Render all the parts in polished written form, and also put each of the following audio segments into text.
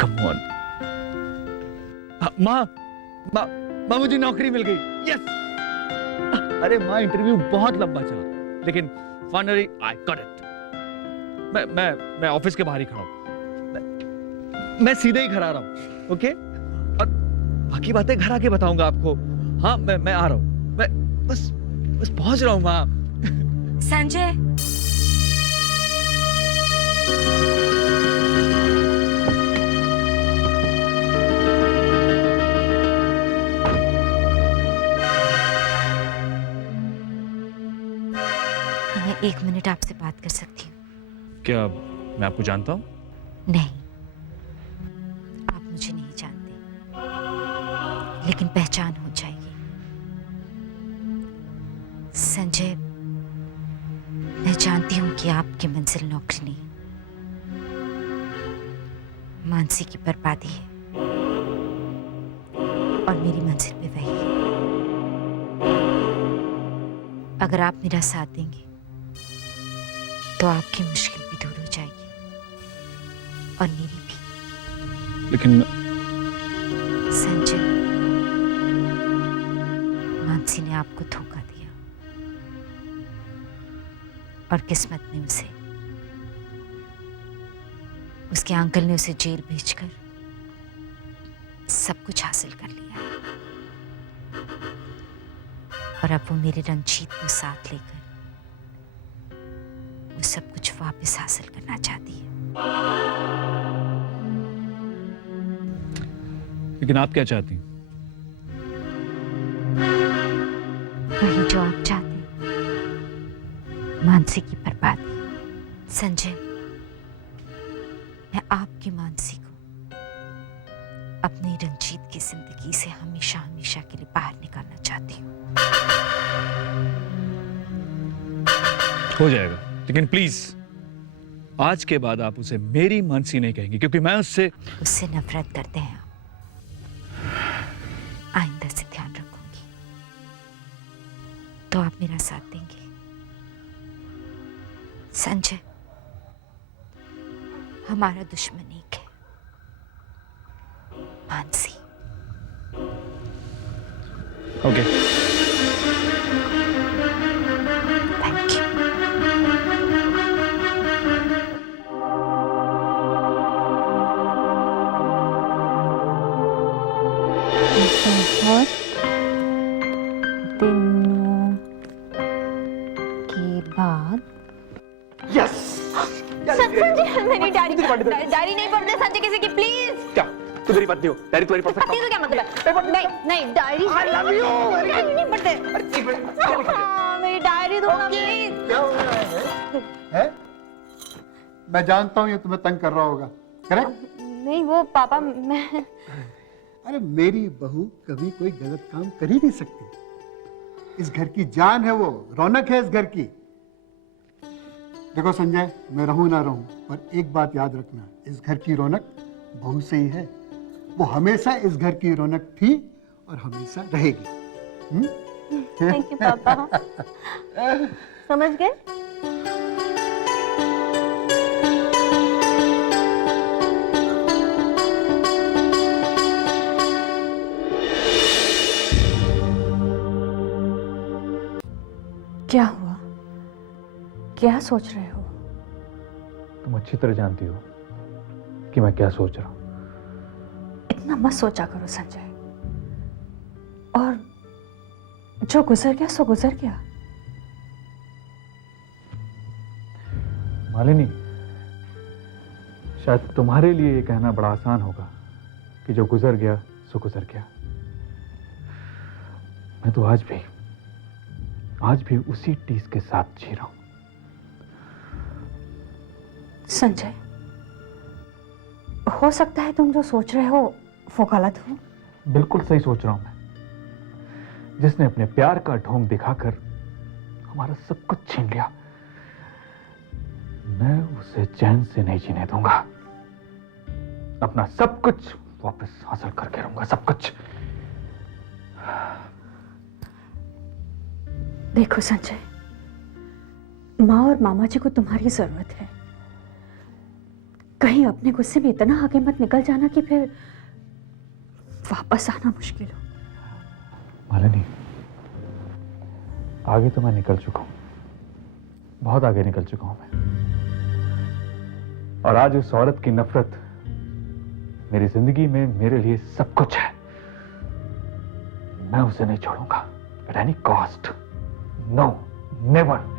Come on. माँ माँ माँ, मुझे नौकरी मिल गई। यस। अरे माँ, इंटरव्यू बहुत लंबा चला, लेकिन फाइनली आई गॉट इट। मैं ऑफिस के बाहर ही खड़ा हूं। मैं सीधे ही खड़ा रहा हूं, ओके? और बाकी बातें घर आके बताऊंगा आपको। हाँ, मैं आ रहा हूं। मैं बस पहुंच रहा हूं माँ। संजय, मैं 1 मिनट आपसे बात कर सकती हूँ? क्या मैं आपको जानता हूँ? नहीं, आप मुझे नहीं जानते, लेकिन पहचान हो जाएगी। संजय, मैं जानती हूँ कि आपकी मंजिल नौकरी नहीं, मानसी की बर्बादी है, और मेरी मंजिल भी वही है। अगर आप मेरा साथ देंगे तो आपकी मुश्किल भी दूर हो जाएगी, और मेरी भी। लेकिन संजय, मानसी ने आपको धोखा दिया, और किस्मत ने उसके अंकल ने उसे जेल भेजकर सब कुछ हासिल कर लिया है। और अब वो मेरे रंजीत को साथ लेकर वो सब कुछ वापस हासिल करना चाहती है। लेकिन आप क्या चाहती हैं? वही जो आप चाहते हैं, मानसी की बर्बादी। संजय, मैं आपकी मानसी को अपने रंजीत की जिंदगी से हमेशा हमेशा के लिए बाहर निकालना चाहती हूँ। हो जाएगा, लेकिन प्लीज आज के बाद आप उसे मेरी मानसी नहीं कहेंगे, क्योंकि मैं उससे नफरत करते हैं आप। आइंदा से ध्यान रखूंगी। तो आप मेरा साथ देंगे? संजय, हमारा दुश्मन एक है, मानसी। ओके। Thank you. बहुत दिनों के बाद यस। संजय, मेरी डायरी नहीं पढ़ते संजय किसी की, प्लीज। क्या तू मेरी पत्नी हो? डायरी तुम्हारी पढ़ सकता हूँ? पत्नी तो क्या मतलब है? नहीं नहीं, diary I love you। Diary नहीं पढ़ते। अरे एक मिनट। हाँ, मेरी डायरी दो ना प्लीज। क्या हो रहा है? मैं जानता हूँ ये तुम्हें तंग कर रहा होगा, करेक्ट? नहीं, वो पापा, मैं अरे मेरी बहू कभी कोई गलत काम कर ही नहीं सकती। इस घर की जान है वो, रौनक है इस घर की। देखो संजय, मैं रहूं ना रहूं, पर एक बात याद रखना, इस घर की रौनक बहू से ही है। वो हमेशा इस घर की रौनक थी और हमेशा रहेगी। थैंक यू पापा। समझ गए? क्या हुआ? क्या सोच रहे हो? तुम अच्छी तरह जानती हो कि मैं क्या सोच रहा हूं। इतना मत सोचा करो संजय। और जो गुजर गया सो गुजर गया। मालिनी, शायद तुम्हारे लिए ये कहना बड़ा आसान होगा कि जो गुजर गया सो गुजर गया। मैं तो आज भी उसी टीस के साथ जी रहा हूं। संजय, हो सकता है तुम जो सोच रहे हो वो गलत हो। बिल्कुल सही सोच रहा हूं मैं। जिसने अपने प्यार का ढोंग दिखाकर हमारा सब कुछ छीन लिया, मैं उसे चैन से नहीं जीने दूंगा। अपना सब कुछ वापस हासिल करके रहूंगा, सब कुछ। देखो संजय, माँ और मामा जी को तुम्हारी जरूरत है। कहीं अपने गुस्से में इतना आगे मत निकल जाना कि फिर वापस आना मुश्किल हो। मालिनी, आगे तो मैं निकल चुका हूं, बहुत आगे निकल चुका हूं मैं। और आज उस औरत की नफरत मेरी जिंदगी में मेरे लिए सब कुछ है। मैं उसे नहीं छोड़ूंगा at any cost. No, never.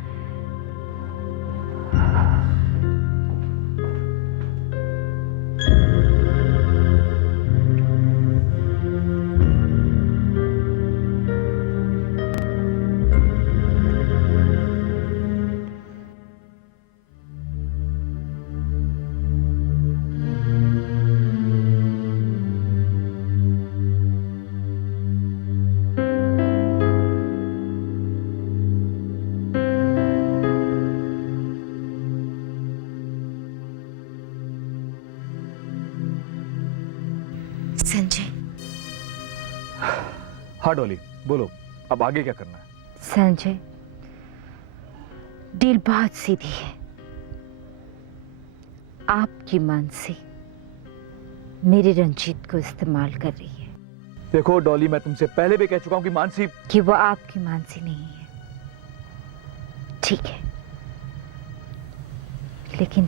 Sanjay, हाँ डॉली, बोलो, अब आगे क्या करना है? संजय, डील बहुत सीधी है। आपकी मानसी मेरे रंजीत को इस्तेमाल कर रही है। देखो डॉली, मैं तुमसे पहले भी कह चुका हूं कि मानसी कि वो आपकी मानसी नहीं है, ठीक है, लेकिन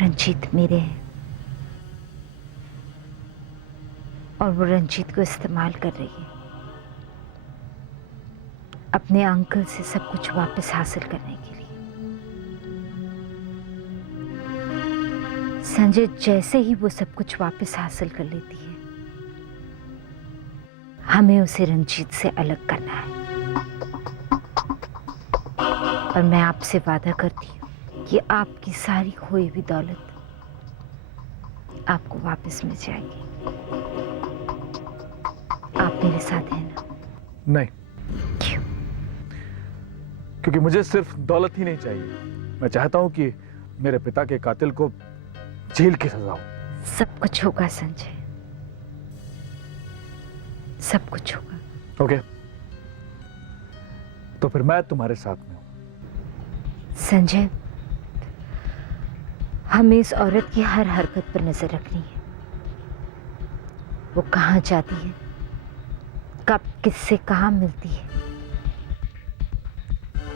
रंजीत मेरे हैं और वो रंजीत को इस्तेमाल कर रही है अपने अंकल से सब कुछ वापस हासिल करने के लिए। संजय, जैसे ही वो सब कुछ वापस हासिल कर लेती है, हमें उसे रंजीत से अलग करना है। और मैं आपसे वादा करती हूँ कि आपकी सारी खोई हुई दौलत आपको वापस मिल जाएगी। आप मेरे साथ हैं ना? नहीं, क्यों? क्योंकि मुझे सिर्फ दौलत ही नहीं चाहिए। मैं चाहता हूं कि मेरे पिता के कातिल को जेल की सजा हो। सब कुछ होगा संजय, सब कुछ होगा। ओके, तो फिर मैं तुम्हारे साथ में हूं। संजय, हमें इस औरत की हर हरकत पर नजर रखनी है। वो कहां जाती है, कब किससे कहां मिलती है,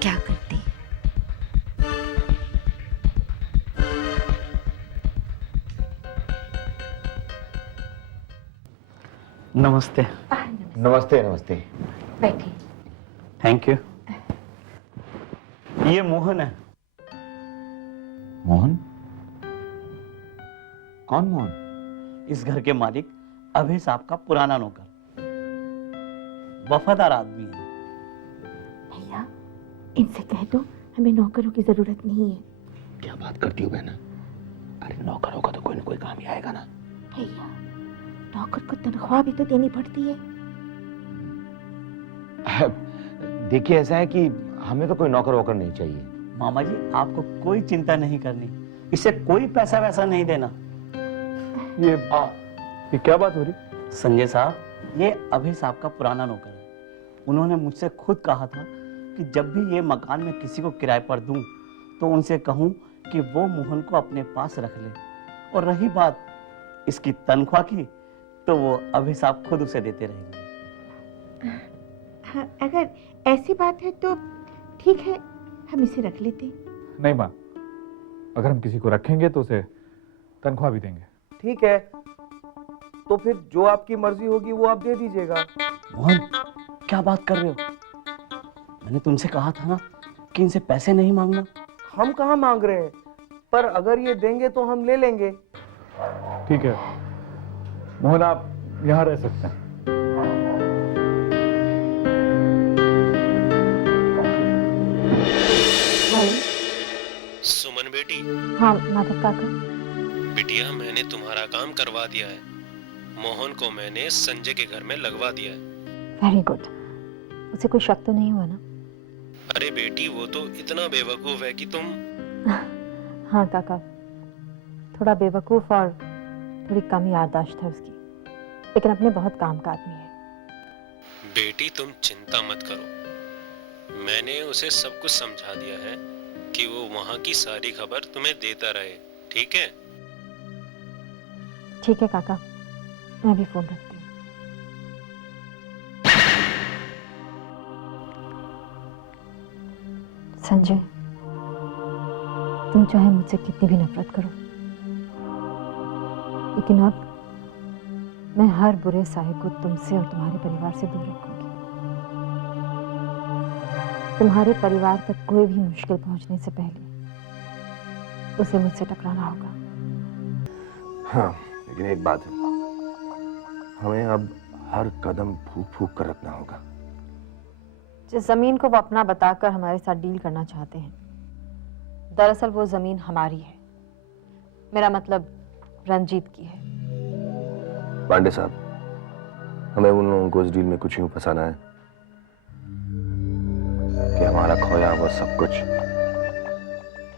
क्या करती है। नमस्ते। नमस्ते नमस्ते। बैठिए। Thank you. ये मोहन है। मोहन? कौन मोहन? इस घर के मालिक अभय साहब का पुराना नौकर। वफादार आदमी है। भैया, इनसे कह दो हमें नौकरों की जरूरत नहीं है। क्या बात करती हो बहना? अरे नौकरों का तो कोई ना कोई काम ही आएगा ना। भैया, नौकर को तनख्वाह भी तो देनी पड़ती है। देखिए, ऐसा है कि हमें तो कोई नौकर वोकर नहीं चाहिए। मामा जी, आपको कोई चिंता नहीं करनी, इसे कोई पैसा वैसा नहीं देना। ये क्या बात हो रही? संजय साहब, ये अभय साहब का पुराना नौकर है। उन्होंने मुझसे खुद कहा था कि जब भी ये मकान में किसी को किराए पर दूं तो उनसे कहूं कि वो मोहन को अपने पास रख ले। और रही बात इसकी तनख्वाह की, तो वो अभय साहब खुद उसे देते रहेंगे। हाँ, अगर ऐसी बात है तो ठीक है, हम इसे रख लेते हैं। नहीं माँ, अगर हम किसी को रखेंगे तो उसे तनख्वाह भी देंगे। ठीक है, तो फिर जो आपकी मर्जी होगी वो आप दे दीजिएगा। मोहन, क्या बात कर रहे हो? मैंने तुमसे कहा था ना कि इनसे पैसे नहीं मांगना। हम कहाँ मांग रहे हैं, पर अगर ये देंगे तो हम ले लेंगे। ठीक है मोहन, आप यहाँ रह सकते हैं। सुमन बेटी। हाँ माधव काका। बिटिया, मैंने तुम्हारा काम करवा दिया है। मोहन को मैंने संजय के घर में लगवा दिया है। Very good. उसे कोई शक तो नहीं हुआ ना? अरे बेटी, वो तो इतना बेवकूफ है कि तुम। हाँ काका, थोड़ा बेवकूफ और थोड़ी कम याददाश्त है उसकी, लेकिन अपने बहुत काम का आदमी है। बेटी तुम चिंता मत करो, मैंने उसे सब कुछ समझा दिया है। कि वो वहाँ की सारी खबर तुम्हें देता रहे, ठीक है? ठीक है काका, मैं भी फोन रखती हूँ। संजय, तुम चाहे मुझसे कितनी भी नफरत करो, लेकिन अब मैं हर बुरे साहे को तुमसे और तुम्हारे परिवार से दूर रखूंगी। तुम्हारे परिवार तक कोई भी मुश्किल पहुंचने से पहले उसे मुझसे टकराना होगा। हाँ, लेकिन एक बात है, हमें अब हर कदम फूक फूक कर रखना होगा। जिस जमीन को वो अपना बताकर हमारे साथ डील करना चाहते हैं, दरअसल वो जमीन हमारी है। मेरा मतलब रंजीत की है। पांडे साहब, हमें उन लोगों को इस डील में कुछ यूं फंसाना है कि हमारा खोया हुआ सब कुछ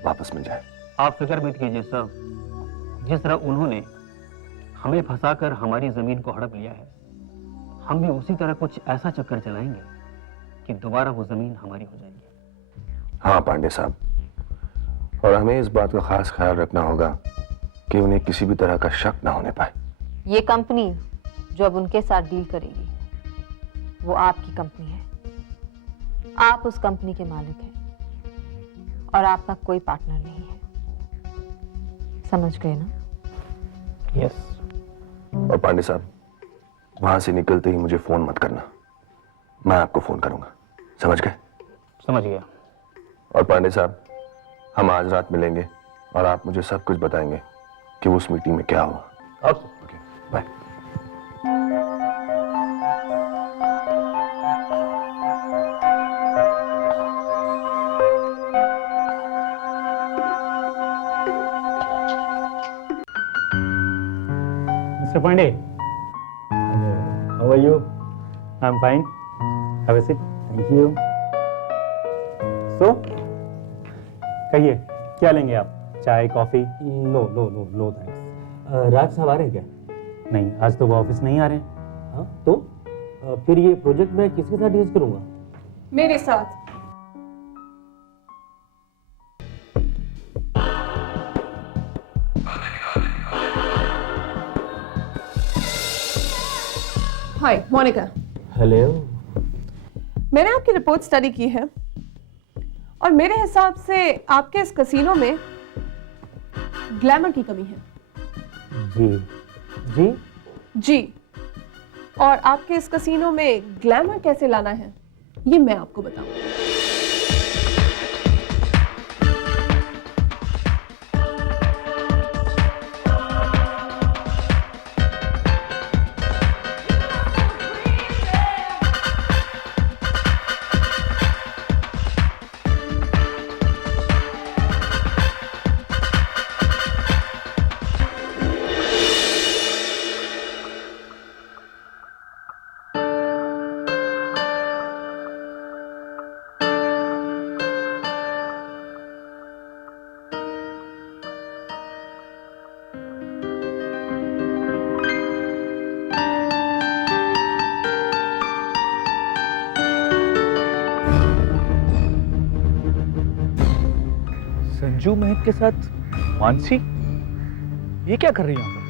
वापस मिल जाए। आप फिक्र मत कीजिए साहब, जिस तरह उन्होंने हमें फंसाकर हमारी जमीन को हड़प लिया है, हम भी उसी तरह कुछ ऐसा चक्कर चलाएंगे कि दोबारा वो जमीन हमारी हो जाएगी। हाँ पांडे साहब, और हमें इस बात का खास ख्याल रखना होगा कि उन्हें किसी भी तरह का शक ना होने पाए। ये कंपनी जो अब उनके साथ डील करेगी, वो आपकी कंपनी है। आप उस कंपनी के मालिक हैं और आपका कोई पार्टनर नहीं है। समझ गए ना? यस। और पांडे साहब, वहां से निकलते ही मुझे फोन मत करना, मैं आपको फोन करूंगा। समझ गए? समझ गया। और पांडे साहब, हम आज रात मिलेंगे और आप मुझे सब कुछ बताएंगे कि उस मीटिंग में क्या हुआ। Okay, bye. Mr. Pandey. How are you? I'm fine. Have a seat. Thank you. So, कहिए क्या लेंगे आप? चाय, कॉफी? No thanks. राज साहब आ रहे हैं क्या? नहीं, आज तो वो ऑफिस नहीं आ रहे हैं। हाँ तो फिर ये प्रोजेक्ट मैं किसके साथ डील करूंगा? मेरे साथ। हाय मोनिका। हेलो। मैंने आपकी रिपोर्ट स्टडी की है और मेरे हिसाब से आपके इस कसीनो में ग्लैमर की कमी है। जी जी जी, और आपके इस कसीनो में ग्लैमर कैसे लाना है ये मैं आपको बताऊं। संजू महक के साथ मानसी, ये क्या कर रही है यहाँ पर?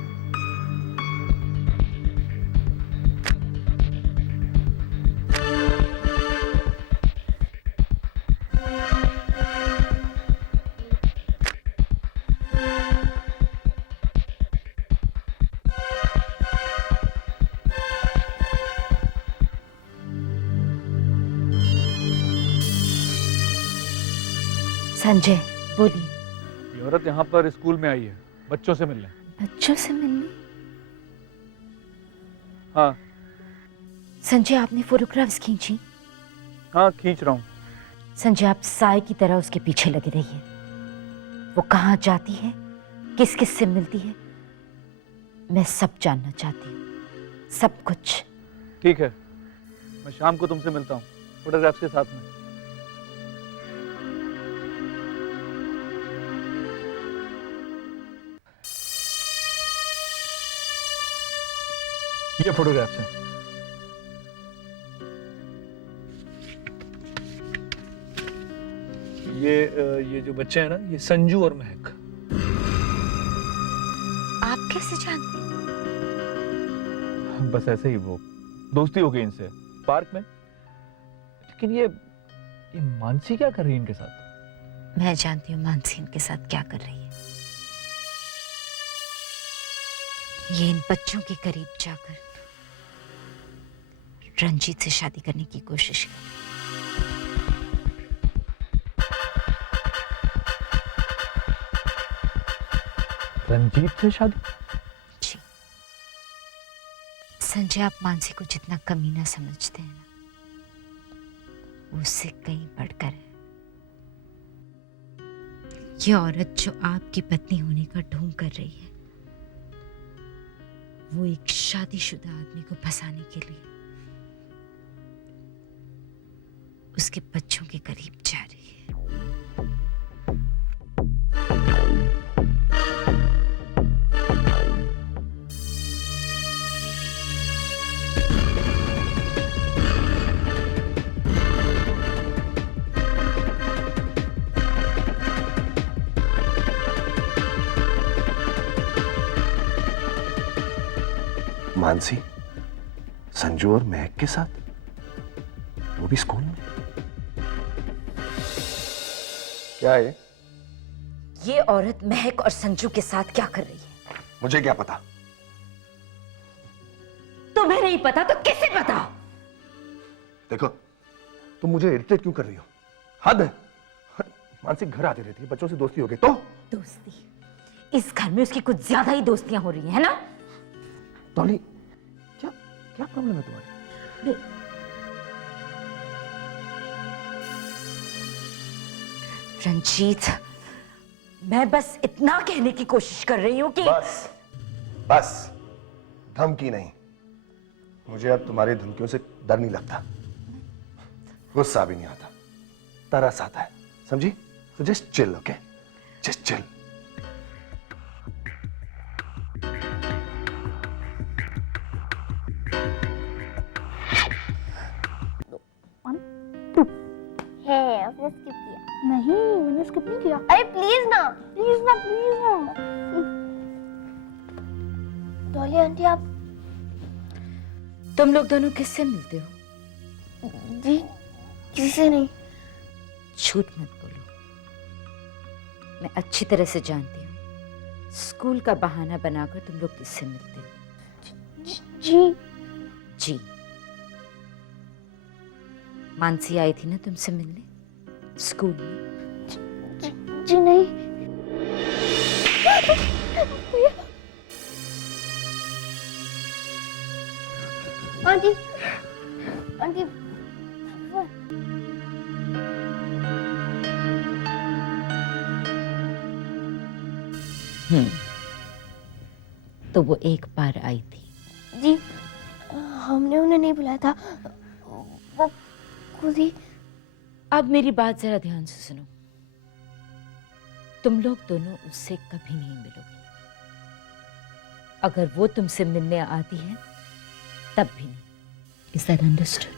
संजय, बोलिए। ये औरत यहाँ पर स्कूल में आई है बच्चों से मिलने। बच्चों से मिलने? हाँ। संजय, आपने फोटोग्राफ्स खींची? हाँ, खींच रहा हूँ। संजय, आप साए की तरह उसके पीछे लगे रहिए। वो कहाँ जाती है, किस किस से मिलती है, मैं सब जानना चाहती हूँ, सब कुछ। ठीक है, मैं शाम को तुमसे मिलता हूँ फोटोग्राफ्स के साथ में। ये फोटोग्राफ्स हैं। ये जो बच्चे हैं ना, ये संजू और महक। आप कैसे जानते हैं? बस ऐसे ही वो दोस्ती हो गई इनसे पार्क में। लेकिन ये मानसी क्या कर रही है इनके साथ? मैं जानती हूँ मानसी इनके साथ क्या कर रही है। ये इन बच्चों के करीब जाकर रंजीत से शादी करने की कोशिश कर रही है। रंजीत से शादी? जी संजय, आप मानसी को जितना कमीना समझते हैं ना, वो उससे कहीं बढ़कर है। ये औरत जो आपकी पत्नी होने का ढोंग कर रही है, वो एक शादीशुदा आदमी को फंसाने के लिए उसके बच्चों के करीब जा रही है। मानसी संजू और महक के साथ, वो भी स्कूल में? क्या है ये औरत महक और संजू के साथ क्या कर रही है? मुझे क्या पता? तुम्हें नहीं पता तो किसे पता? देखो, तुम मुझे इरिटेट क्यों कर रही हो? हद है। मानसी घर आती रहती है, बच्चों से दोस्ती हो गई तो? दोस्ती? इस घर में उसकी कुछ ज्यादा ही दोस्तियां हो रही हैं, है ना? डॉली, क्या प्रॉब्लम है तुम्हारी? रंजीत, मैं बस इतना कहने की कोशिश कर रही हूं कि बस धमकी नहीं। मुझे अब तुम्हारी धमकियों से डर नहीं लगता, गुस्सा भी नहीं आता, तरस आता है, समझी? So just chill, okay? Just chill. उसने स्किप किया। नहीं, मैंने स्किप नहीं किया। अरे प्लीज ना, प्लीज ना, प्लीज ना। डॉली आंटी, आप तुम लोग दोनों किससे मिलते हो? जी किसी से नहीं। झूठ मत बोलो, मैं अच्छी तरह से जानती हूँ स्कूल का बहाना बनाकर तुम लोग किससे मिलते हो। जी जी, मानसी आई थी ना तुमसे मिलने स्कूल में? जी नहीं। आंटी, आंटी, तो वो एक बार आई थी। जी हमने उन्हें नहीं बुलाया था, वो खुद ही। अब मेरी बात जरा ध्यान से सुनो, तुम लोग दोनों उससे कभी नहीं मिलोगे। अगर वो तुमसे मिलने आती है तब भी नहीं। Is that understood?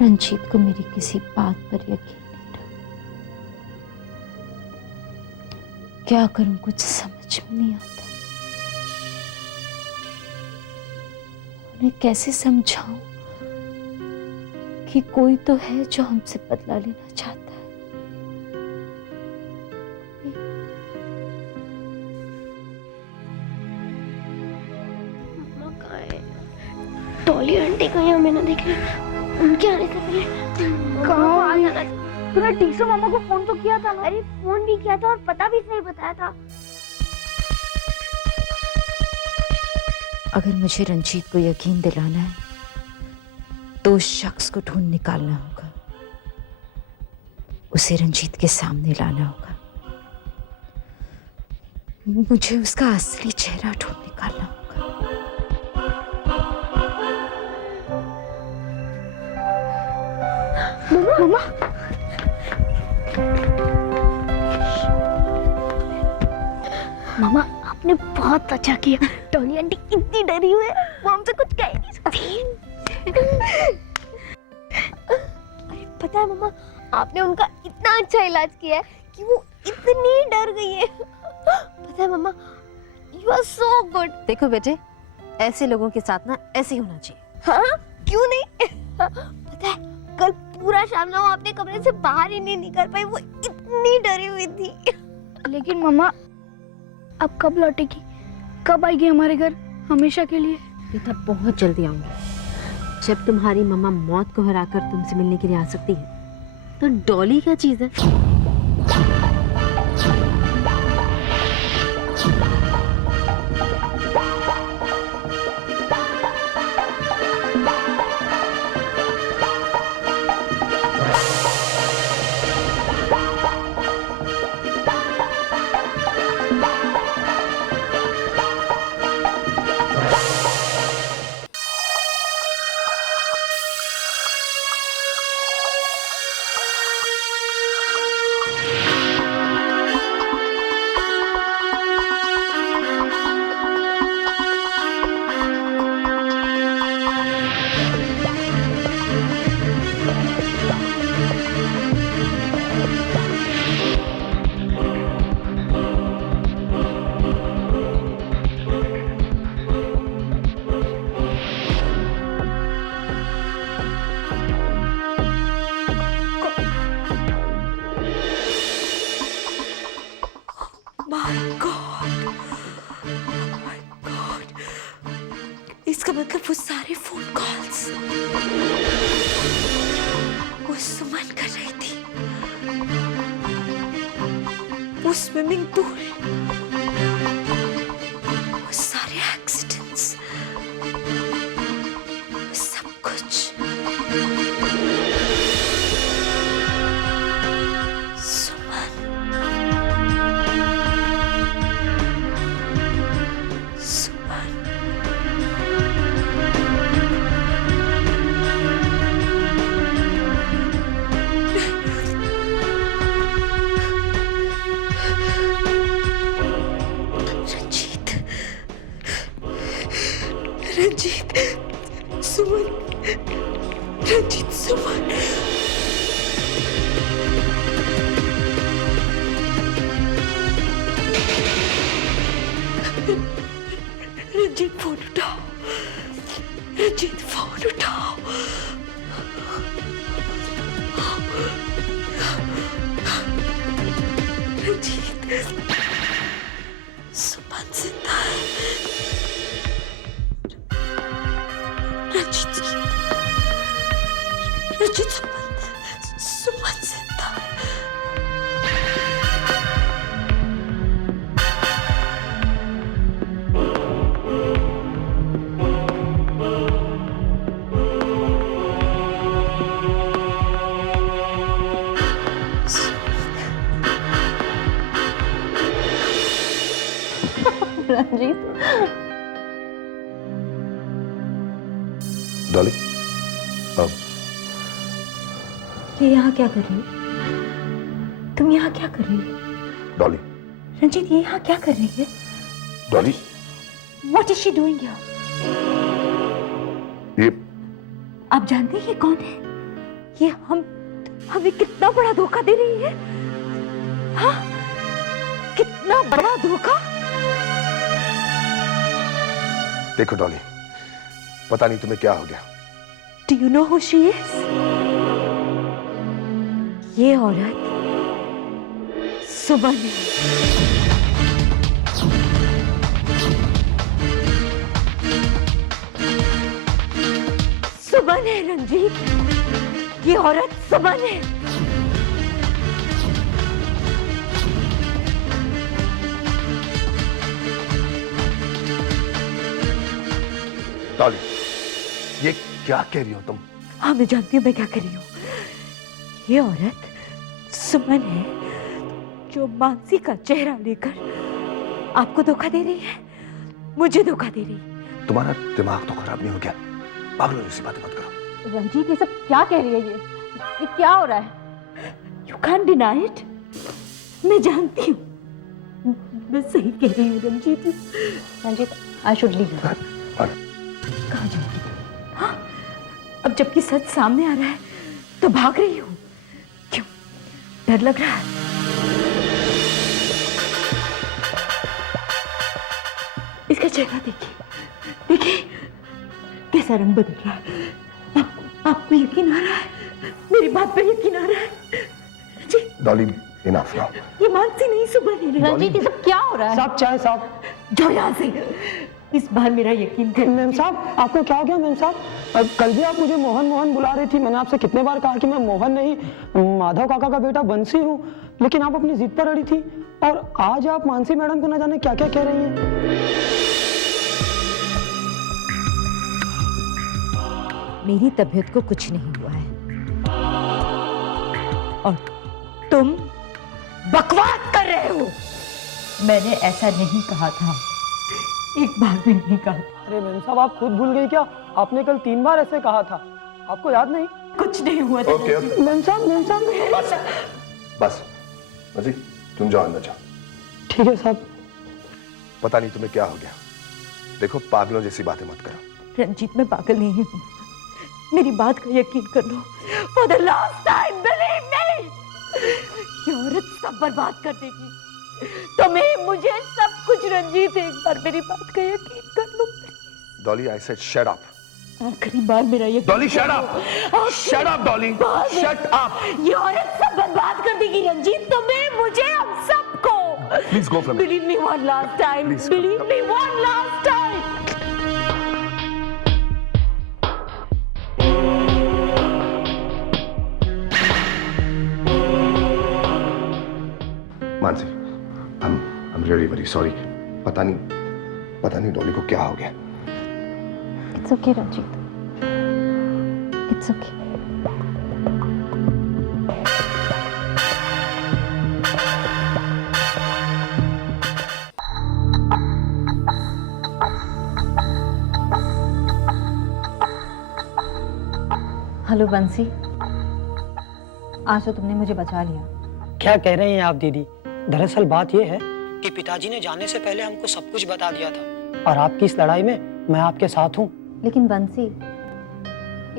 रंजीत को मेरी किसी बात पर यकीन नहीं रहा। क्या करूं, कुछ समझ में नहीं आता। उन्हें कैसे समझाऊं कि कोई तो है जो हमसे बदला लेना चाहता है। मम्मा कहाँ है? डॉली आंटी को यहाँ मैंने देख लिया। उनके आने से पहले तूने टीसू मामा को फोन तो किया था ना? अरे फोन भी किया था और पता भी सही बताया था। अगर मुझे रंजीत को यकीन दिलाना है तो उस शख्स को ढूंढ निकालना होगा उसे रंजीत के सामने लाना होगा। मुझे उसका असली चेहरा ढूंढ निकालना होगा। मम्मा मामा आपने बहुत अच्छा किया। डॉली आंटी इतनी डरी हुई है, वो हमसे कुछ कह ही नहीं सकती। अरे पता है मम्मा, आपने उनका इतना अच्छा इलाज किया है कि वो इतनी डर गई है। पता है मम्मा, यू आर सो गुड। देखो बेटे, ऐसे लोगों के साथ ना ऐसे ही होना चाहिए। हाँ क्यों नहीं। पता है कल पूरा शाम ना वो अपने कमरे से बाहर ही नहीं निकल पाई, वो इतनी डरी हुई थी। लेकिन मम्मा अब कब लौटेगी, कब आएगी हमारे घर हमेशा के लिए? बेटा बहुत जल्दी आऊंगी। जब तुम्हारी मम्मा मौत को हराकर तुमसे मिलने के लिए आ सकती है तो डॉली क्या चीज है। इसका मतलब वो सारे फोन कॉल्स वो सुमन कर रही थी। वो स्विमिंग पूल, वो सारे एक्सीडेंट्स, सब कुछ सुमन। सुमन रंजीत, सुमन, रंजीत, सुमन। रंजीत फोन उठाओ, रंजीत फोन उठाओ। रंजीत, सुमन जिंदा है। रंजीत, रंजीत, सुमन जिंदा है। रंजीत, डॉली, अब ये यहाँ क्या कर रही है? तुम यहाँ क्या कर रही हो? डॉली, रंजीत ये यहाँ क्या कर रही है? Dolly, What is she doing here? ये आप जानते हैं ये कौन है? ये हमें कितना बड़ा धोखा दे रही है। हाँ? कितना बड़ा धोखा। देखो डॉली, पता नहीं तुम्हें क्या हो गया। Do you know who she is? ये औरत सुमन है। सुमन है रंजीत, ये औरत सुमन है। डॉली, ये क्या कह रही हो तुम? हाँ मैं जानती हूँ मैं क्या कर रही हूँ। ये औरत सुमन है जो मानसी का चेहरा लेकर आपको धोखा दे रही है, मुझे धोखा दे रही है। तुम्हारा दिमाग तो खराब नहीं हो गया? पागलों जैसी बातें मत करो। रंजीत, ये सब क्या कह रही है? ये क्या हो रहा है? You can't deny it. मैं जानती हूँ, मैं सही कह रही हूँ Ranjit. Ranjit, I should leave. कहाँ जाऊँगी? हाँ, अब जबकि सच सामने आ रहा है तो भाग रही हूँ। क्यों? डर लग रहा है? इसका चेहरा देखिए, देखिए कैसा रंग बदल रहा है। आपको यकीन आ रहा है? मेरी बात पर यकीन आ रहा है? जी डॉली, इनफ नाउ। ये मानसी नहीं, सुमन है। रंजीत, ये सब क्या हो रहा है? साहब चाय साहब। जाओ यहाँ से, इस बार मेरा यकीन कर। मैम साहब, आपको क्या हो गया मैम साहब? कल भी आप मुझे मोहन मोहन बुला रही थी। मैंने आपसे कितने बार कहा कि मैं मोहन नहीं, माधव काका का बेटा बंसी हूँ, लेकिन आप अपनी जिद पर अड़ी थी। और आज आप मानसी मैडम को न जाने क्या क्या कह रही हैं। मेरी तबीयत को कुछ नहीं हुआ है और तुम बकवास कर रहे हो। मैंने ऐसा नहीं कहा था, एक बार भी नहीं कहा। अरे मैम साहब, आप खुद भूल गई क्या? आपने कल 3 बार ऐसे कहा था, आपको याद नहीं? कुछ नहीं हुआ। ओके मैम साहब, मैम साहब। बस बस मजी, तुम जाओ अंदर जाओ। ठीक है साहब। पता नहीं तुम्हें क्या हो गया। देखो, पागलों जैसी बातें मत करो। रंजीत, मैं पागल नहीं हूँ, मेरी बात का यकीन कर लो। For the last time, believe me, ये औरत सब बर्बाद कर देगी। तुम्हें, मुझे, सब कुछ। रंजीत, एक बार मेरी बात का यकीन कर लो। Dolly, I said shut up. आखिरी बार मेरा यकीन। Dolly, shut up. Shut up Dolly, shut up. ये औरत सब बर्बाद कर देगी रंजीत, तुम्हें, मुझे, हम सबको। Please go from. Believe me one last time. Believe me one last time. Mansi, I'm really very sorry. पता नहीं डॉली को क्या हो गया। It's okay, Ranjit. It's okay. Hello बंसी, आज तो तुमने मुझे बचा लिया। क्या कह रही हैं आप दीदी? दरअसल बात यह है कि पिताजी ने जाने से पहले हमको सब कुछ बता दिया था और आपकी इस लड़ाई में मैं आपके साथ हूँ। लेकिन बंसी,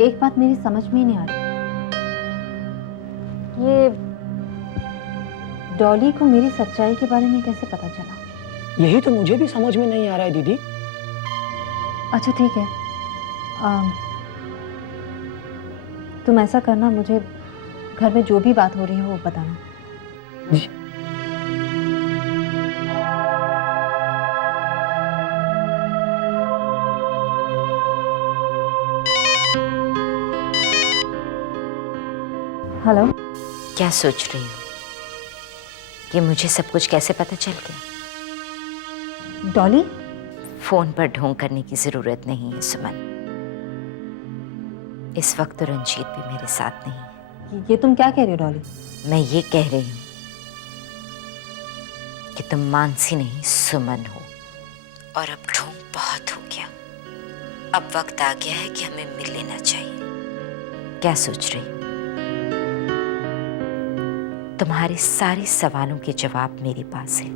एक बात मेरी समझ में ही नहीं आ रही। ये डॉली को मेरी सच्चाई के बारे में कैसे पता चला? यही तो मुझे भी समझ में नहीं आ रहा है दीदी। अच्छा ठीक है, तुम ऐसा करना, मुझे घर में जो भी बात हो रही है वो बताना। जी। हेलो। क्या सोच रही हो कि मुझे सब कुछ कैसे पता चल गया? डॉली? फोन पर ढोंग करने की जरूरत नहीं है सुमन। इस वक्त तो रंजीत भी मेरे साथ नहीं है। ये तुम क्या कह रही हो डॉली? मैं ये कह रही हूँ कि तुम मानसी नहीं, सुमन हो। और अब ढोंग बहुत हो गया, अब वक्त आ गया है कि हमें मिल लेना चाहिए। क्या सोच रही हो? तुम्हारे सारे सवालों के जवाब मेरे पास है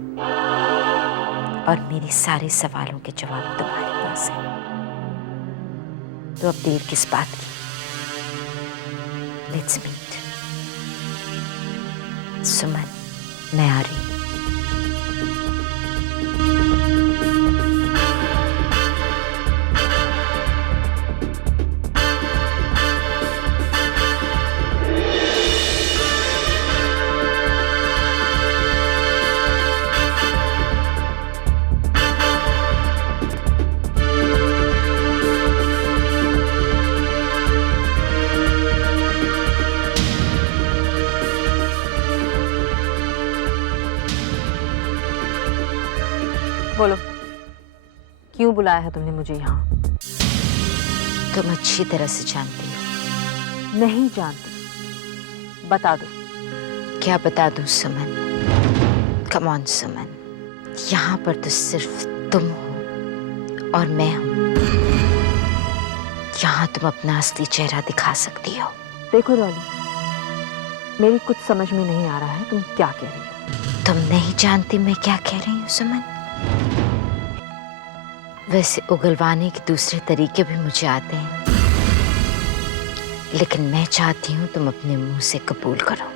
और मेरे सारे सवालों के जवाब तुम्हारे पास है। तो अब देर किस बात की? Let's meet. सुमन, मैं आ रही हूँ। बोलो, क्यों बुलाया है तुमने मुझे यहाँ? तुम अच्छी तरह से जानती हो। नहीं जानती, बता दो। क्या बता दूं सुमन? कम ऑन सुमन, यहाँ पर तो सिर्फ तुम हो और मैं हूँ। यहाँ तुम अपना असली चेहरा दिखा सकती हो। देखो रॉली, मेरी कुछ समझ में नहीं आ रहा है तुम क्या कह रही हो। तुम नहीं जानती मैं क्या कह रही हूँ सुमन? वैसे उगलवाने के दूसरे तरीके भी मुझे आते हैं, लेकिन मैं चाहती हूँ तुम अपने मुंह से कबूल करो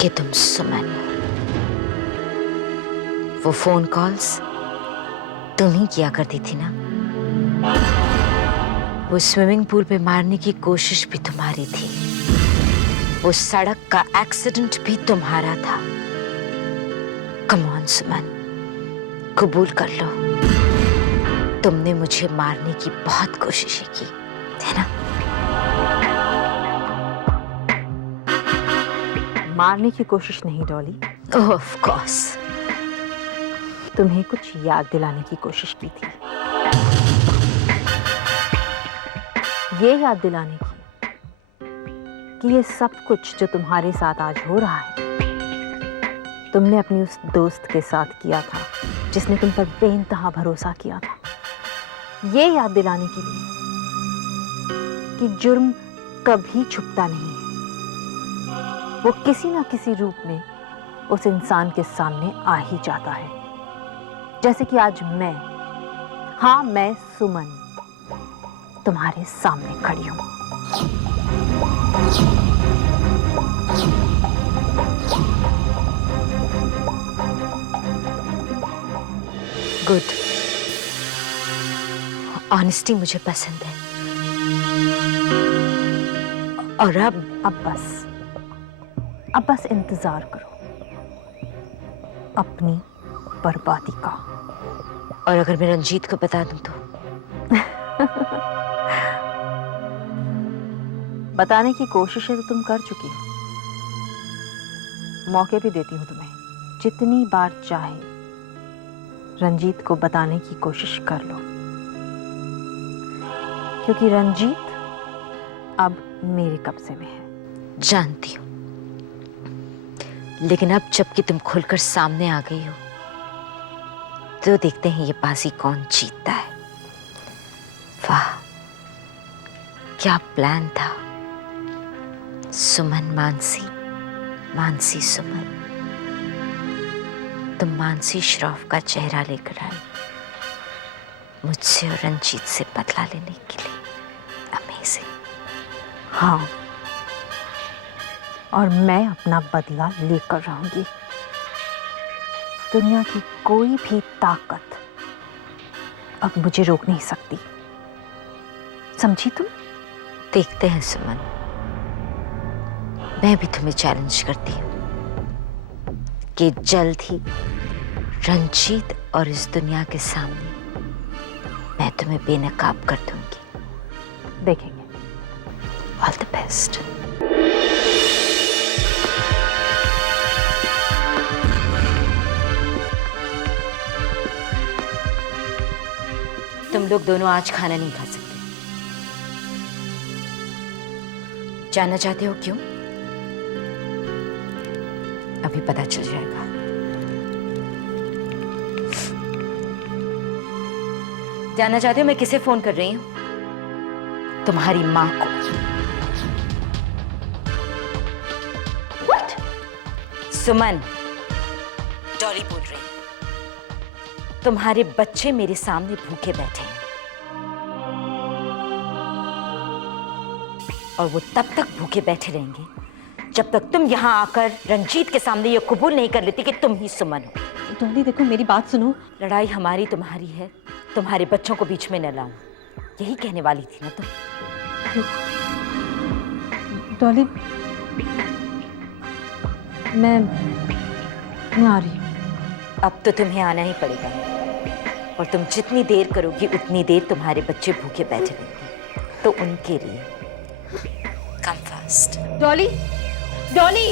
कि तुम सुमन हो। वो फोन कॉल्स तुम ही किया करती थी ना? वो स्विमिंग पूल पे मारने की कोशिश भी तुम्हारी थी। वो सड़क का एक्सीडेंट भी तुम्हारा था। कम ऑन सुमन, कबूल कर लो, तुमने मुझे मारने की बहुत कोशिशें की, है ना? मारने की कोशिश नहीं डॉली। ओह ऑफ कोर्स। तुम्हें कुछ याद दिलाने की कोशिश की थी। ये याद दिलाने की कि ये सब कुछ जो तुम्हारे साथ आज हो रहा है, तुमने अपनी उस दोस्त के साथ किया था जिसने तुम पर बेइंतहा भरोसा किया था। ये याद दिलाने के लिए कि जुर्म कभी छुपता नहीं है, वो किसी ना किसी रूप में उस इंसान के सामने आ ही जाता है। जैसे कि आज मैं, हाँ मैं सुमन, तुम्हारे सामने खड़ी हूं। गुड। ऑनेस्टी मुझे पसंद है। और अब बस इंतजार करो अपनी बर्बादी का। और अगर मैं रंजीत को बता दूं तो? बताने की कोशिशें तो तुम कर चुकी हो। मौके भी देती हूं तुम्हें, जितनी बार चाहे रंजीत को बताने की कोशिश कर लो, क्योंकि रंजीत अब मेरे कब्जे में है। जानती हूं, लेकिन अब जबकि तुम खुलकर सामने आ गई हो, तो देखते हैं ये बाजी कौन जीतता है। वाह, क्या प्लान था सुमन। मानसी, मानसी सुमन, तुम मानसी श्रॉफ का चेहरा लेकर आई मुझसे और रंजीत से बदला लेने के लिए। अमेजिंग। हाँ, और मैं अपना बदला लेकर रहूंगी। दुनिया की कोई भी ताकत अब मुझे रोक नहीं सकती, समझी तुम? देखते हैं सुमन, मैं भी तुम्हें चैलेंज करती हूँ कि जल्द ही रंजीत और इस दुनिया के सामने मैं तुम्हें बेनकाब कर दूंगी। देखेंगे। All the best. तुम लोग दोनों आज खाना नहीं खा सकते। जानना चाहते हो क्यों? अभी पता चल जाएगा। जानना चाहते हो मैं किसे फोन कर रही हूं? तुम्हारी मां को। What? सुमन, डॉली बोल रही हूं। तुम्हारे बच्चे मेरे सामने भूखे बैठे हैं, और वो तब तक भूखे बैठे रहेंगे जब तक तुम यहाँ आकर रंजीत के सामने ये कबूल नहीं कर लेती कि तुम ही सुमन हो। डॉली देखो, मेरी बात सुनो। लड़ाई हमारी तुम्हारी है, तुम्हारे बच्चों को बीच में न लाऊं, यही कहने वाली थी ना तुम? डॉली, मैं आ रही हूँ। अब तो तुम्हें आना ही पड़ेगा, और तुम जितनी देर करोगी उतनी देर तुम्हारे बच्चे भूखे बैठे रहेंगे। तो उनके लिए come fast. Dolly, Dolly,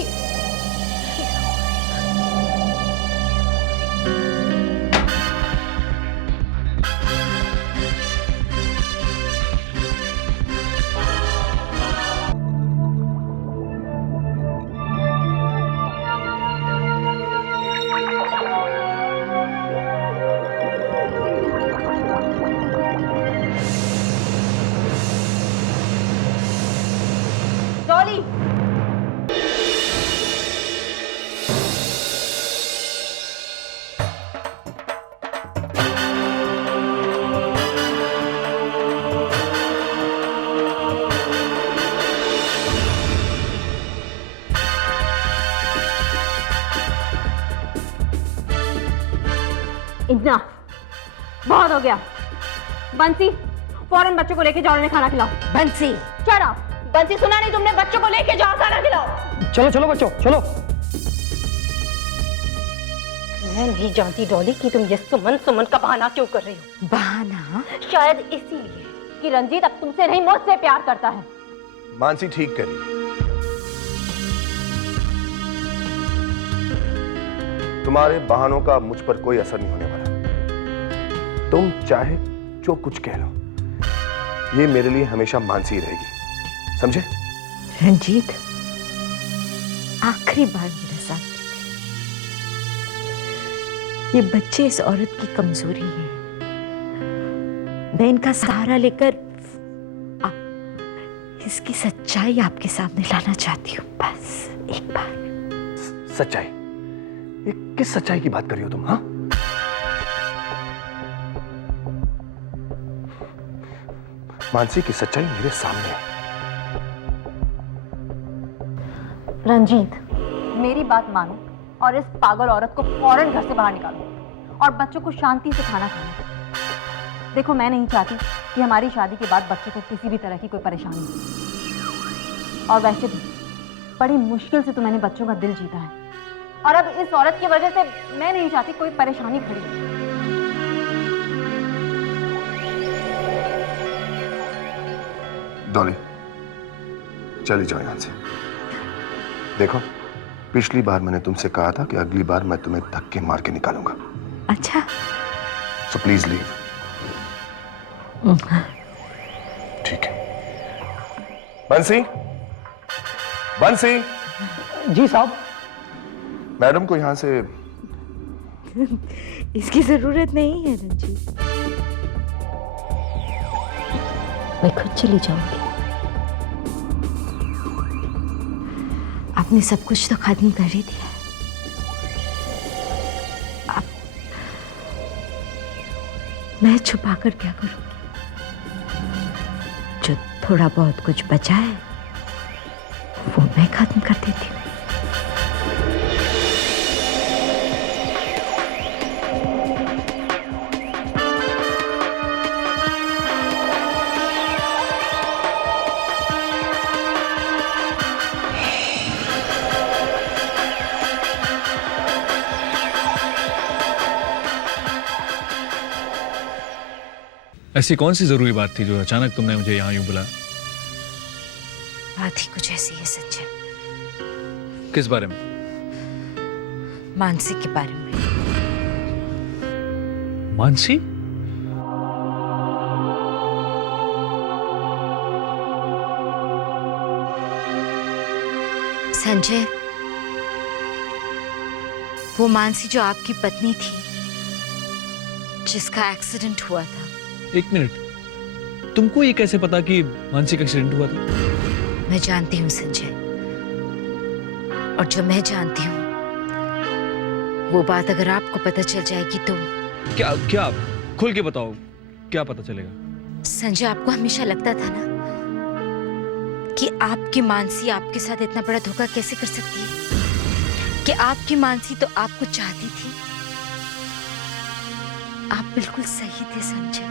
enough, बहुत हो गया। बंसी, फौरन बच्चों को लेके जाओ, उन्हें खाना खिलाओ। बंसी, शट अप। बंसी, सुना नहीं तुमने? बच्चों को लेके जाओ, खाना खिलाओ। चलो चलो बच्चों, चलो। मैं नहीं जानती डॉली कि तुम ये सुमन सुमन का बहाना क्यों कर रही हो। बहाना? शायद इसीलिए कि रंजीत अब तुमसे नहीं मुझसे प्यार करता है। मानसी ठीक करी। तुम्हारे बहानों का मुझ पर कोई असर नहीं होने वाला। तुम चाहे जो कुछ कह लो, ये मेरे लिए हमेशा मानसी रहेगी, समझे? रंजीत, आखिरी बार मेरे साथ ये बच्चे इस औरत की कमजोरी है। मैं इनका सहारा लेकर इसकी सच्चाई आपके सामने लाना चाहती हूँ, बस एक बार। सच्चाई? ये किस सच्चाई की बात कर रही हो तुम? हाँ, मानसी की सच्चाई मेरे सामने है। रंजीत, मेरी बात मानो और इस पागल औरत को फौरन घर से बाहर निकालो और बच्चों को शांति से खाना खाने। देखो, मैं नहीं चाहती कि हमारी शादी के बाद बच्चों को किसी भी तरह की कोई परेशानी हो। और वैसे भी बड़ी मुश्किल से तो मैंने बच्चों का दिल जीता है, और अब इस औरत की वजह से मैं नहीं चाहती कोई परेशानी खड़ी हो। डॉली, चली जाओ यहां से। देखो, पिछली बार मैंने तुमसे कहा था कि अगली बार मैं तुम्हें धक्के मार के निकालूंगा। अच्छा, सो प्लीज लीव। ठीक है। बंसी, बंसी। जी साहब। मैडम को यहां से इसकी जरूरत नहीं है रंजीत, मैं खुद चली जाऊंगी। आपने सब कुछ तो खत्म कर ही दिया। अब मैं छुपा कर क्या करूंगी? जो थोड़ा बहुत कुछ बचा है वो मैं खत्म कर देती हूँ। ऐसी कौन सी जरूरी बात थी जो अचानक तुमने मुझे यहाँ यूं बुलाया? बात ही कुछ ऐसी है संजय। किस बारे में? मानसी के बारे में। मानसी? संजय, वो मानसी जो आपकी पत्नी थी, जिसका एक्सीडेंट हुआ था। एक मिनट, तुमको ये कैसे पता कि मानसी का एक्सीडेंट हुआ था? मैं जानती हूँ संजय, और जो मैं जानती हूँ वो बात अगर आपको पता चल जाएगी तो। क्या क्या? खुल के बताओ, क्या पता चलेगा? संजय, आपको हमेशा लगता था ना कि आपकी मानसी आपके साथ इतना बड़ा धोखा कैसे कर सकती है, कि आपकी मानसी तो आपको चाहती थी। आप बिल्कुल सही थे संजय,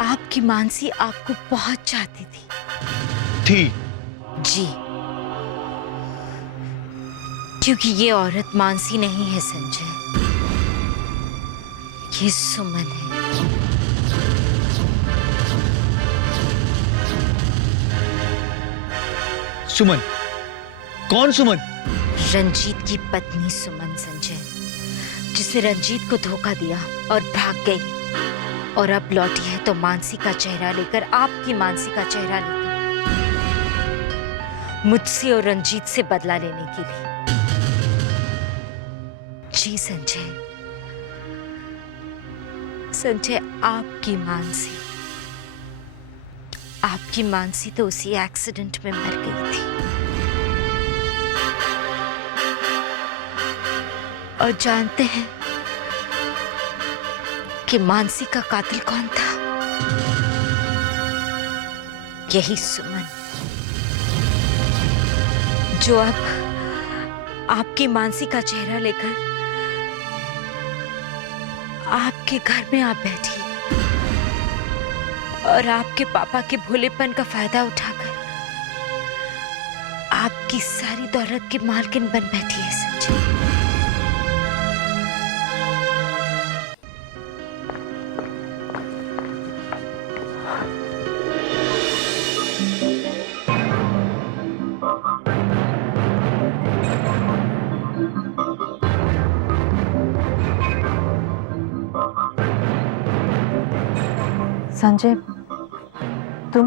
आपकी मानसी आपको बहुत चाहती थी। जी, क्योंकि ये औरत मानसी नहीं है संजय, ये सुमन है। सुमन? कौन सुमन? रंजीत की पत्नी सुमन संजय, जिसने रंजीत को धोखा दिया और भाग गई, और अब लौटी है तो मानसी का चेहरा लेकर, आपकी मानसी का चेहरा लेकर, मुझसे और रंजीत से बदला लेने के लिए। जी संजय, संजय, आपकी मानसी तो उसी एक्सीडेंट में मर गई थी। और जानते हैं कि मानसी का कातिल कौन था? यही सुमन, जो अब आपकी मानसी का चेहरा लेकर आपके घर में आप बैठी और आपके पापा के भोलेपन का फायदा उठाकर आपकी सारी दौलत की मालकिन बन बैठी है संजय। संजय, तुम?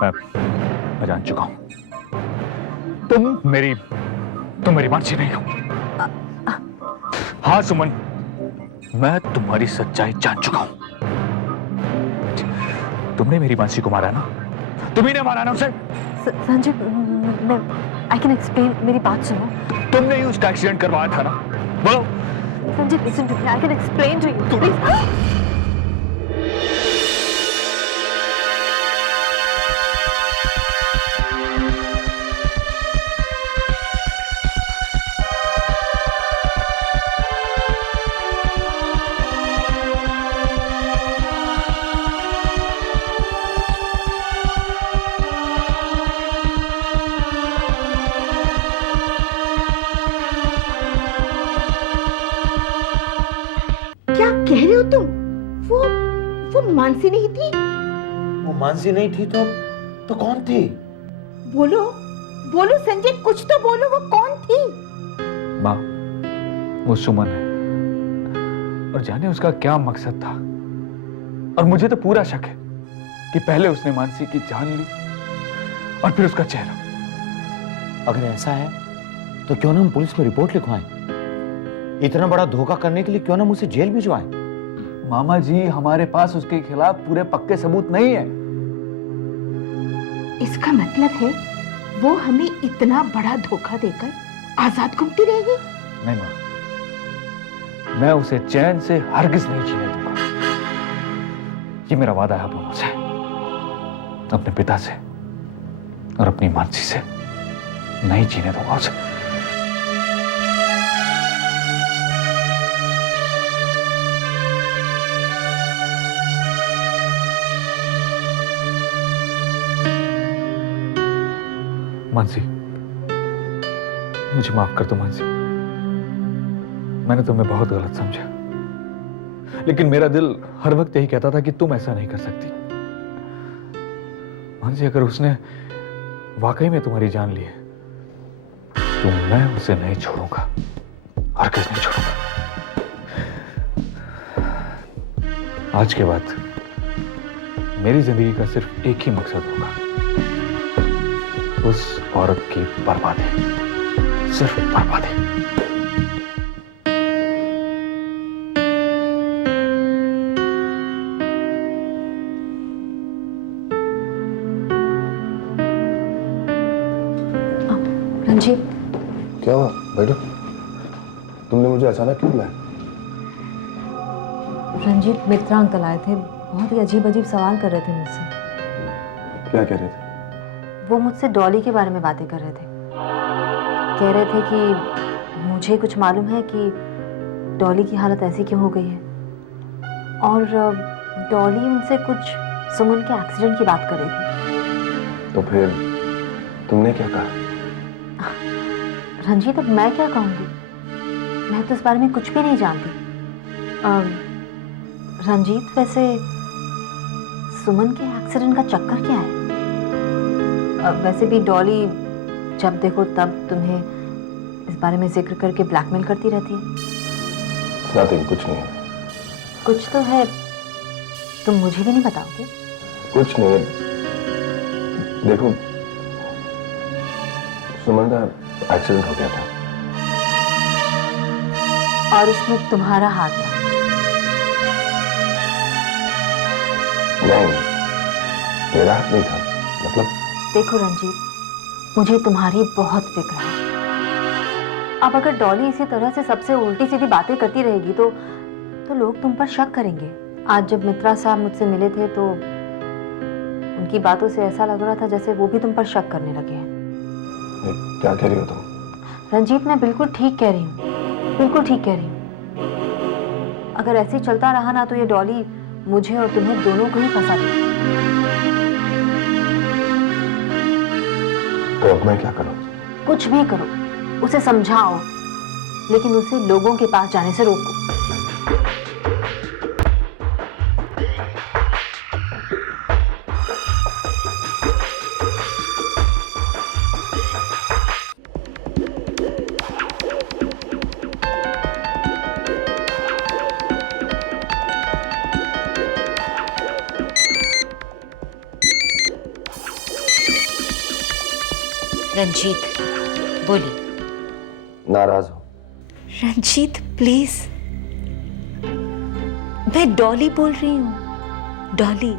मैं जान चुका हूं तुम मेरी मानसी नहीं हो। हाँ सुमन, मैं तुम्हारी सच्चाई जान चुका हूं। तुमने मेरी मानसी को मारा ना, तुम्ही ने मारा ना उसे। संजय, मैं आई कैन एक्सप्लेन, मेरी बात सुनो। तुमने ही उसका एक्सीडेंट करवाया था ना, बोलो। Sanjay, listen to me, I can explain to you please. क्या कह रहे हो तुम? वो मानसी नहीं थी? वो मानसी नहीं थी तो कौन थी? बोलो बोलो संजय, कुछ तो बोलो, वो कौन थी? माँ, वो सुमन है और जाने उसका क्या मकसद था। और मुझे तो पूरा शक है कि पहले उसने मानसी की जान ली और फिर उसका चेहरा। अगर ऐसा है तो क्यों ना हम पुलिस में रिपोर्ट लिखवाएं? इतना बड़ा धोखा करने के लिए क्यों ना मुझे जेल भिजवाएं? मामा जी, हमारे पास उसके खिलाफ पूरे पक्के सबूत नहीं है। इसका मतलब है वो हमें इतना बड़ा धोखा देकर आजाद घूमती रहेगी? नहीं माँ, मैं उसे चैन से हरगिज नहीं जीने दूंगा। ये मेरा वादा है आप लोगों से, अपने पिता से और अपनी मानसी से नहीं जीने दूंगा उसे। मानसी, मुझे माफ कर दो मानसी, मैंने तुम्हें बहुत गलत समझा। लेकिन मेरा दिल हर वक्त यही कहता था कि तुम ऐसा नहीं कर सकती। मानसी, अगर उसने वाकई में तुम्हारी जान ली है तो मैं उसे नहीं छोड़ूंगा, हरगिज़ नहीं छोड़ूंगा। आज के बाद मेरी जिंदगी का सिर्फ एक ही मकसद होगा, उस औरत की बर्बादी, सिर्फ बर्बादी। रंजीत, क्या हुआ? बैठो। तुमने मुझे अचानक क्यों बुलाया? रंजीत, मित्रा अंकल आए थे, बहुत ही अजीब अजीब सवाल कर रहे थे मुझसे। क्या कह रहे थे? वो मुझसे डॉली के बारे में बातें कर रहे थे। कह रहे थे कि मुझे कुछ मालूम है कि डॉली की हालत ऐसी क्यों हो गई है, और डॉली उनसे कुछ सुमन के एक्सीडेंट की बात कर रही थी। तो फिर तुमने क्या कहा? रंजीत, अब मैं क्या कहूँगी, मैं तो इस बारे में कुछ भी नहीं जानती। रंजीत, वैसे सुमन के एक्सीडेंट का चक्कर क्या है? वैसे भी डॉली जब देखो तब तुम्हें इस बारे में जिक्र करके ब्लैकमेल करती रहती है। नथिंग, कुछ नहीं है। कुछ तो है, तुम मुझे भी नहीं बताओगे? कुछ नहीं है। देखो, सुमन का एक्सीडेंट हो गया था और उसमें तुम्हारा हाथ था? नहीं, मेरा हाथ नहीं था। मतलब? देखो रंजीत, मुझे तुम्हारी बहुत फिक्र है। अब अगर डॉली इसी तरह से सबसे उल्टी सीधी बातें करती रहेगी तो लोग तुम पर शक करेंगे। आज जब मित्रा साहब मुझसे मिले थे तो उनकी बातों से ऐसा लग रहा था जैसे वो भी तुम पर शक करने लगे हैं। क्या कह रही हो तुम? रंजीत, मैं बिल्कुल ठीक कह रही हूँ, बिल्कुल ठीक कह रही हूँ। अगर ऐसे ही चलता रहा ना तो ये डॉली मुझे और तुम्हें दोनों को ही फंसा देगी। तो अब मैं क्या करूं? कुछ भी करो, उसे समझाओ, लेकिन उसे लोगों के पास जाने से रोको। रंजीत, बोलिए। नाराज हो? रंजीत प्लीज, मैं डॉली बोल रही हूँ। डॉली,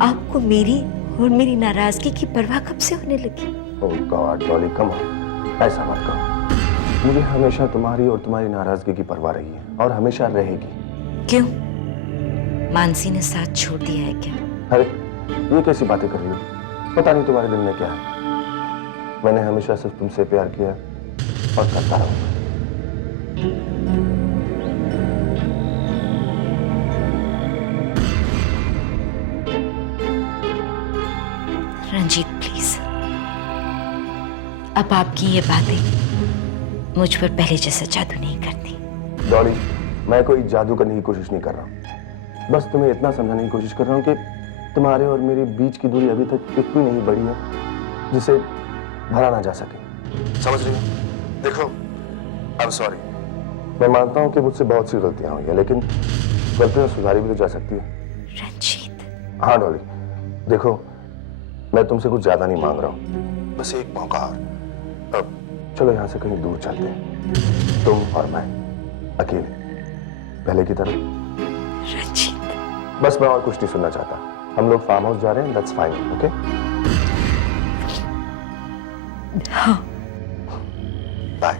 आपको मेरी और मेरी नाराजगी की परवाह कब से होने लगी? ओह गॉड डॉली, कम ऑन, ऐसा मत कहो। मुझे हमेशा तुम्हारी और तुम्हारी नाराजगी की परवाह रही है और हमेशा रहेगी। क्यों? मानसी ने साथ छोड़ दिया है क्या? अरे ये कैसी बातें कर रही हो? पता नहीं तुम्हारे दिल में क्या है। मैंने हमेशा सिर्फ तुमसे प्यार किया और करता रहूंगा। रंजीत प्लीज, अब आपकी ये बातें मुझ पर पहले जैसा जादू नहीं करती। डॉली, मैं कोई जादू करने की कोशिश नहीं कर रहा हूं। बस तुम्हें इतना समझाने की कोशिश कर रहा हूं कि तुम्हारे और मेरे बीच की दूरी अभी तक इतनी नहीं बढ़ी है जिसे भरा ना जा सके। समझ रही हो? देखो, आई एम सॉरी। मैं मानता हूं कि मुझसे बहुत सी गलतियां हुई हैं, लेकिन गलतियां सुधारी भी तो जा सकती है। रंजीत। हाँ डॉली, देखो मैं तुमसे कुछ ज्यादा नहीं मांग रहा हूं, बस एक मौका और। अब चलो यहां से कहीं दूर चलते हैं, तुम और मैं अकेले, पहले की तरह। रंजीत। बस मैं और कुछ नहीं सुनना चाहता। हम लोग फार्म हाउस जा रहे हैं, दैट्स फाइन, ओके? हाँ। बाय।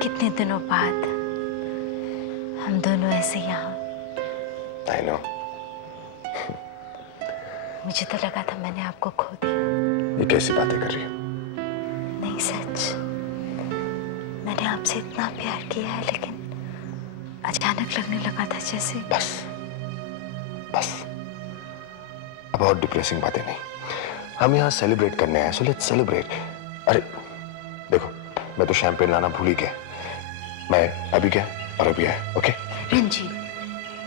कितने दिनों बाद हम दोनों ऐसे यहाँ। I know. मुझे तो लगा था मैंने आपको खो दिया। ये कैसी बातें कर रही हो? नहीं सच, मैंने आपसे इतना प्यार किया है, लेकिन अचानक लगने लगा था जैसे। बस बस, अब और डिप्रेसिंग बातें नहीं। हम यहाँ सेलिब्रेट करने आए, सो लेट्स सेलिब्रेट। अरे देखो, मैं तो शैंपेन लाना भूल ही गया। मैं अभी गया और अभी आया, ओके? रंजीत,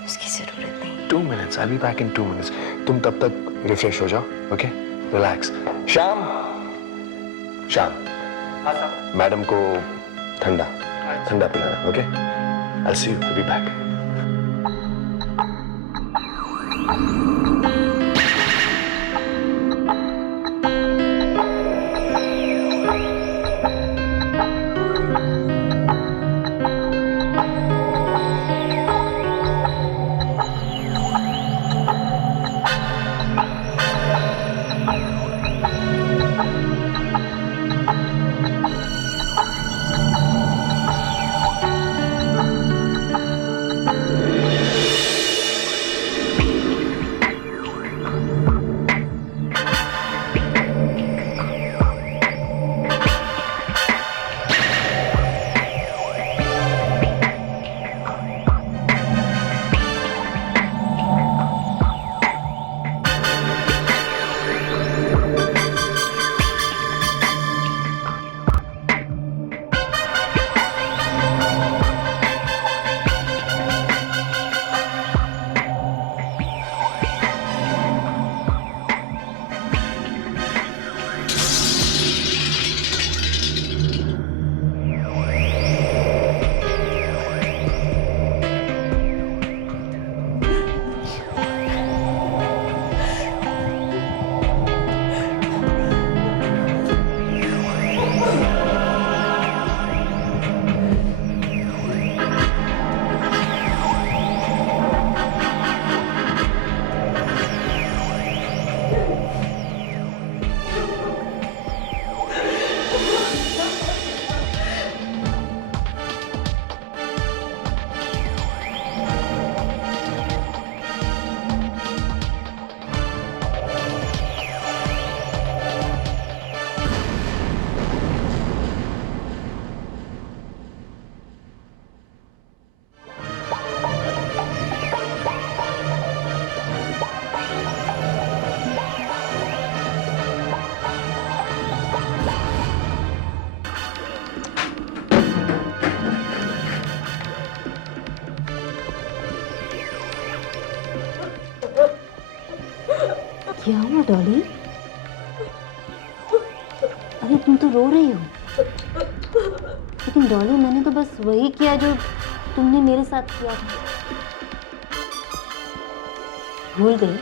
उसकी जरूरत नहीं। 2 minutes, I'll be back in 2 minutes. तुम तब तक रिफ्रेश हो जाओ, okay? Relax. Shyam, Shyam, madam को ठंडा ठंडा पिलाना, okay? I'll see you, I'll be back. क्या हुआ डॉली? अरे तुम तो रो रही हो। लेकिन डॉली मैंने तो बस वही किया जो तुमने मेरे साथ किया था। भूल गई?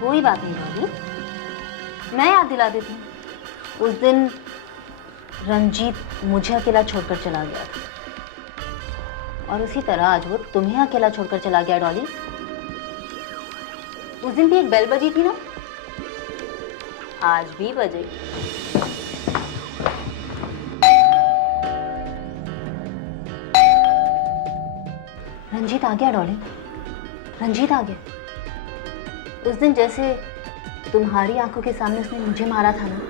कोई बात नहीं डॉली, मैं याद दिला देती हूँ। उस दिन रंजीत मुझे अकेला छोड़कर चला गया था और उसी तरह आज वो तुम्हें अकेला छोड़कर चला गया डॉली। उस दिन भी एक बेल बजी थी ना, आज भी बजेगी। रंजीत आ गया डॉली, रंजीत आ गया। उस दिन जैसे तुम्हारी आंखों के सामने उसने मुझे मारा था ना,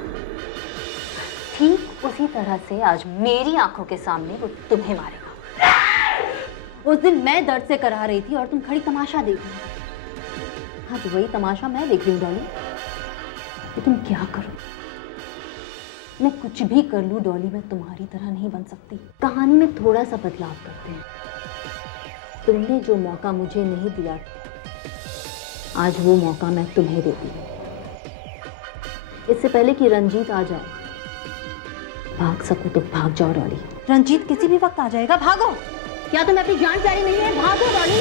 ठीक उसी तरह से आज मेरी आंखों के सामने वो तुम्हें मारेगा। उस दिन मैं दर्द से करा रही थी और तुम खड़ी तमाशा देख रही। आज वही तमाशा मैं देख रही हूँ डॉली। लेकिन क्या करूं? मैं कुछ भी कर लूं डॉली, मैं तुम्हारी तरह नहीं बन सकती। कहानी में थोड़ा सा बदलाव करते हैं। तुमने जो मौका मुझे नहीं दिया, आज वो मौका मैं तुम्हें देती हूँ। इससे पहले कि रंजीत आ जाए, भाग सको तो भाग जाओ डॉली। रंजीत किसी भी वक्त आ जाएगा, भागो। क्या तुम्हें अपनी जान प्यारी नहीं है? भागो डॉली।